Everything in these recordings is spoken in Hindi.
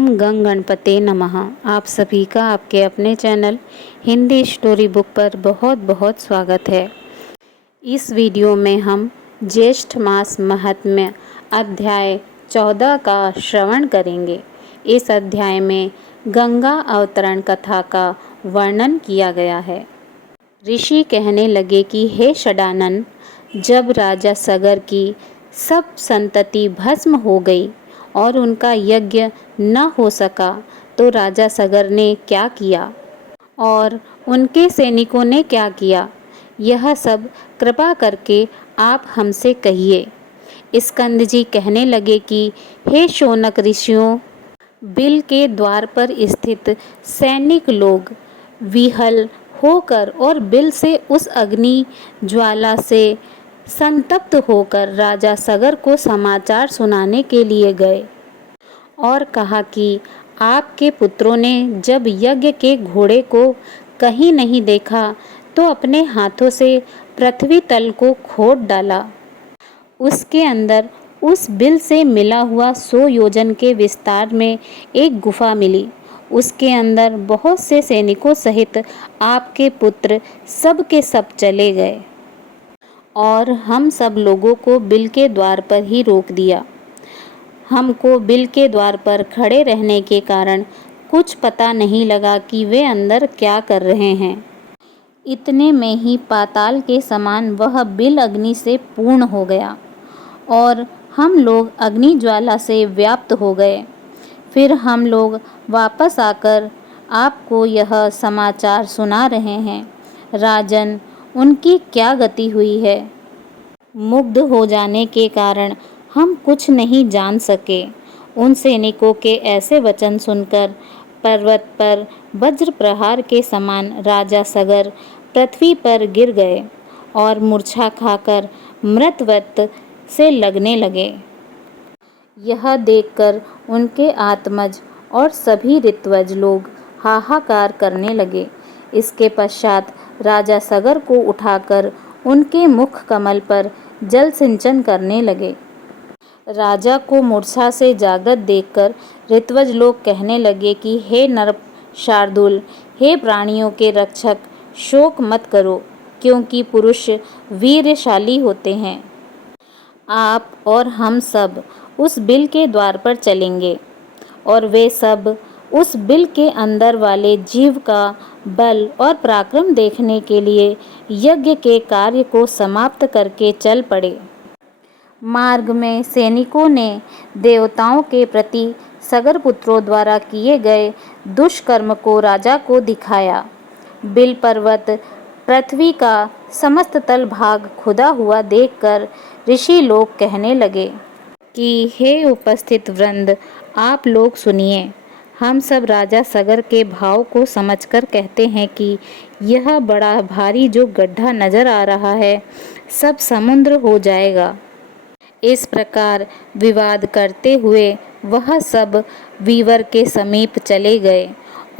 ओम गंग गणपते नमः। आप सभी का आपके अपने चैनल हिंदी स्टोरी बुक पर बहुत बहुत स्वागत है। इस वीडियो में हम ज्येष्ठ मास महात्म्य अध्याय 14 का श्रवण करेंगे। इस अध्याय में गंगा अवतरण कथा का वर्णन किया गया है। ऋषि कहने लगे कि हे षडानन, जब राजा सगर की सब संतति भस्म हो गई और उनका यज्ञ न हो सका तो राजा सगर ने क्या किया और उनके सैनिकों ने क्या किया, यह सब कृपा करके आप हमसे कहिए। स्कंद जी कहने लगे कि हे शौनक ऋषियों, बिल के द्वार पर स्थित सैनिक लोग विहल होकर और बिल से उस अग्नि ज्वाला से संतप्त होकर राजा सगर को समाचार सुनाने के लिए गए और कहा कि आपके पुत्रों ने जब यज्ञ के घोड़े को कहीं नहीं देखा तो अपने हाथों से पृथ्वी तल को खोद डाला। उसके अंदर उस बिल से मिला हुआ 100 योजन के विस्तार में एक गुफा मिली। उसके अंदर बहुत से सैनिकों सहित आपके पुत्र सब के सब चले गए और हम सब लोगों को बिल के द्वार पर ही रोक दिया। हमको बिल के द्वार पर खड़े रहने के कारण कुछ पता नहीं लगा कि वे अंदर क्या कर रहे हैं। इतने में ही पाताल के समान वह बिल अग्नि से पूर्ण हो गया और हम लोग अग्नि ज्वाला से व्याप्त हो गए। फिर हम लोग वापस आकर आपको यह समाचार सुना रहे हैं। राजन, उनकी क्या गति हुई है? मुग्ध हो जाने के कारण हम कुछ नहीं जान सके। उन सैनिकों के ऐसे वचन सुनकर पर्वत पर वज्र प्रहार के समान राजा सगर पृथ्वी पर गिर गए और मूर्छा खाकर मृतवत से लगने लगे। यह देखकर उनके आत्मज और सभी ऋत्वज लोग हाहाकार करने लगे। इसके पश्चात राजा सगर को उठाकर उनके मुख कमल पर जल सिंचन करने लगे। राजा को मूर्छा से जागृत देखकर ऋत्वज लोग कहने लगे कि हे नर शार्दूल, हे प्राणियों के रक्षक, शोक मत करो, क्योंकि पुरुष वीरशाली होते हैं। आप और हम सब उस बिल के द्वार पर चलेंगे और वे सब उस बिल के अंदर वाले जीव का बल और पराक्रम देखने के लिए यज्ञ के कार्य को समाप्त करके चल पड़े। मार्ग में सैनिकों ने देवताओं के प्रति सगर पुत्रों द्वारा किए गए दुष्कर्म को राजा को दिखाया। बिल पर्वत पृथ्वी का समस्त तल भाग खुदा हुआ देखकर ऋषि लोग कहने लगे कि हे उपस्थित वृंद, आप लोग सुनिए। हम सब राजा सगर के भाव को समझकर कहते हैं कि यह बड़ा भारी जो गड्ढा नजर आ रहा है सब समुद्र हो जाएगा। इस प्रकार विवाद करते हुए वह सब वीवर के समीप चले गए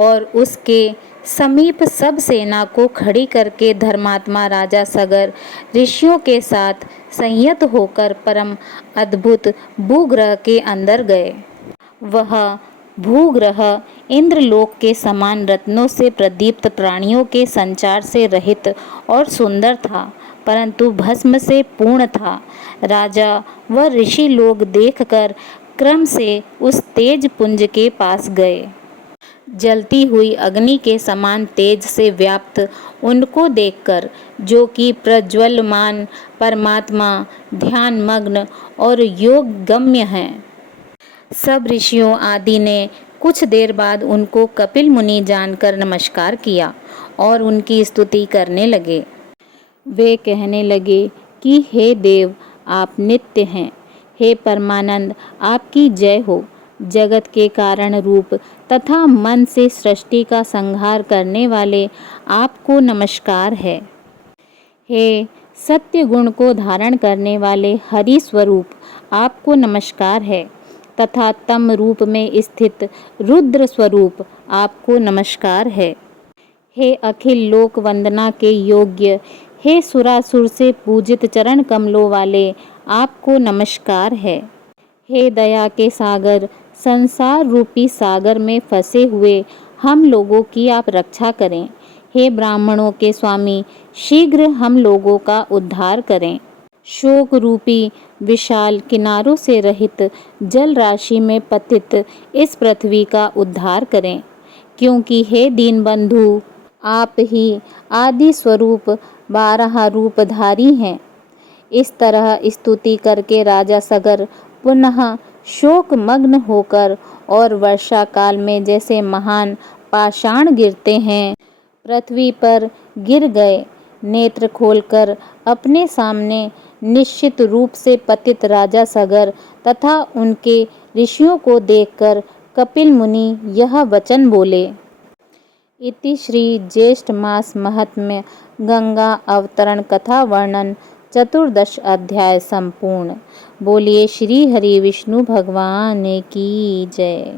और उसके समीप सब सेना को खड़ी करके धर्मात्मा राजा सगर ऋषियों के साथ संयत होकर परम अद्भुत भूग्रह के अंदर गए। वह भूग्रह इंद्रलोक के समान रत्नों से प्रदीप्त प्राणियों के संचार से रहित और सुंदर था, परंतु भस्म से पूर्ण था। राजा व ऋषि लोग देखकर क्रम से उस तेज पुंज के पास गए। जलती हुई अग्नि के समान तेज से व्याप्त उनको देखकर, जो कि प्रज्वलमान परमात्मा ध्यानमग्न और योग गम्य हैं, सब ऋषियों आदि ने कुछ देर बाद उनको कपिल मुनि जानकर नमस्कार किया और उनकी स्तुति करने लगे। वे कहने लगे कि हे देव, आप नित्य हैं। हे परमानंद, आपकी जय हो। जगत के कारण रूप तथा मन से सृष्टि का संहार करने वाले आपको नमस्कार है। हे सत्य गुण को धारण करने वाले हरि स्वरूप, आपको नमस्कार है तथा तम रूप में स्थित रुद्र स्वरूप, आपको नमस्कार है। हे अखिल लोक वंदना के योग्य, हे सुरासुर से पूजित चरण कमलों वाले, आपको नमस्कार है। हे दया के सागर, संसार रूपी सागर में फंसे हुए हम लोगों की आप रक्षा करें। हे ब्राह्मणों के स्वामी, शीघ्र हम लोगों का उद्धार करें। शोक रूपी विशाल किनारों से रहित जल राशि में पतित इस पृथ्वी का उद्धार करें, क्योंकि हे दीनबंधु, आप ही आदि स्वरूप 12 रूपधारी हैं। इस तरह स्तुति करके राजा सगर पुनः शोक मग्न होकर और वर्षा काल में जैसे महान पाषाण गिरते हैं, पृथ्वी पर गिर गए। नेत्र खोलकर अपने सामने निश्चित रूप से पतित राजा सगर तथा उनके ऋषियों को देखकर कपिल मुनि यह वचन बोले। इति श्री ज्येष्ठ मास महात्म्य गंगा अवतरण कथा वर्णन 14 अध्याय संपूर्ण। बोलिए श्री हरि विष्णु भगवान की जय।